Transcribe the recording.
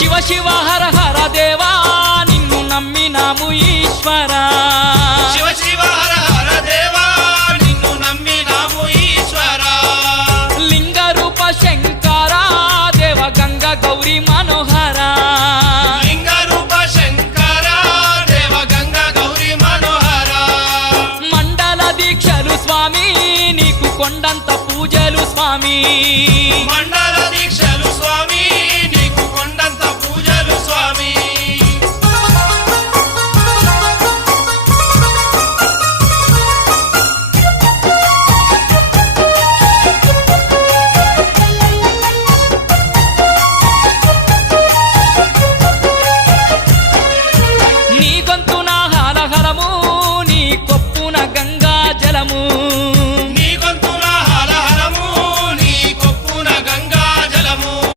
శివ శివ హర హర దేవా నిన్ను నమ్మినాము ఈశ్వరా శివ శివ హర హర దేవా నిన్ను నమ్మినాము ఈశ్వరా లింగ రూప శంకర దేవ గంగ గౌరీ మనోహర లింగ రూప శంకర దేవ గంగ గౌరీ మనోహర మండల దీక్షలు స్వామి నీకు కొండంత పూజలు స్వామి